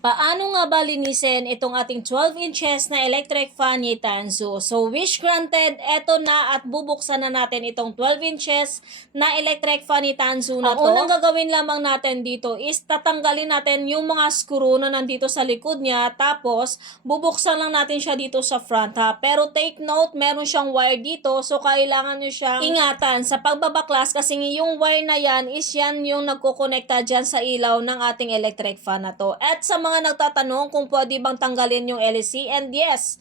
Paano nga ba linisin itong ating 12 inches na electric fan ni Tanzu? So, wish granted, eto na at bubuksan na natin itong 12 inches na electric fan ni Tanzu na to. Ang unang gagawin lamang natin dito is tatanggalin natin yung mga screw na nandito sa likod niya, tapos bubuksan lang natin siya dito sa front ha. Pero take note, meron siyang wire dito, so kailangan nyo siyang ingatan sa pagbabaklas kasi yung wire na yan is yan yung nagkukonekta dyan sa ilaw ng ating electric fan na to. At sa mga nagtatanong kung pwede bang tanggalin yung LEC, and yes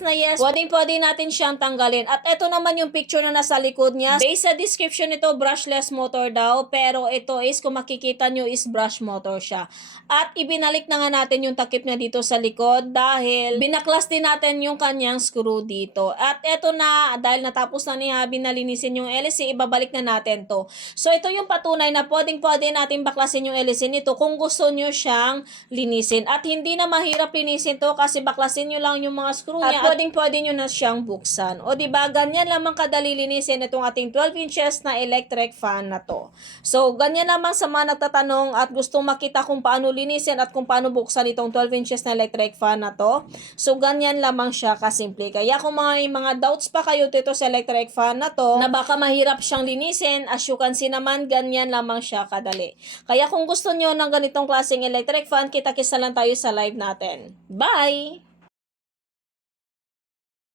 na yes, pwede natin siyang tanggalin. At ito naman yung picture na nasa likod niya. Based sa description nito, brushless motor daw, pero ito is kung makikita nyo is brush motor siya. At ibinalik na nga natin yung takip niya dito sa likod dahil binaklas din natin yung kanyang screw dito. At ito na, dahil natapos na ni Habi na linisin yung LEC, ibabalik na natin to. So ito yung patunay na pwede natin baklasin yung LEC nito kung gusto nyo siyang linisin. At hindi na mahirap linisin to kasi baklasin nyo lang yung mga screw niya at pwede nyo na siyang buksan. O diba, ganyan lamang kadali linisin itong ating 12 inches na electric fan na to. So, ganyan lamang sa mga nagtatanong at gustong makita kung paano linisin at kung paano buksan itong 12 inches na electric fan na to. So, ganyan lamang siya kasimple. Kaya kung mga doubts pa kayo dito sa electric fan na to, na baka mahirap siyang linisin, as you can see naman, ganyan lamang siya kadali. Kaya kung gusto nyo ng ganitong klaseng electric fan, kita-kits na lang tayo sa live natin. Bye!